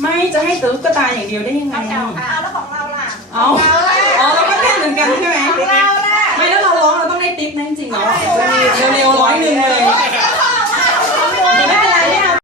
ไม่จะให้ต่ลูกตาอย่างเดียวได้ยังไงเอาแล้วของเราล่ะเอาอ๋อเราก็เต้นเหมือนกันใช่ไหมของเราละไม่แล้วเราร้องเราต้องได้ติ๊บนะจริงๆเนาะเร็วๆร้อยหนึ่งเลย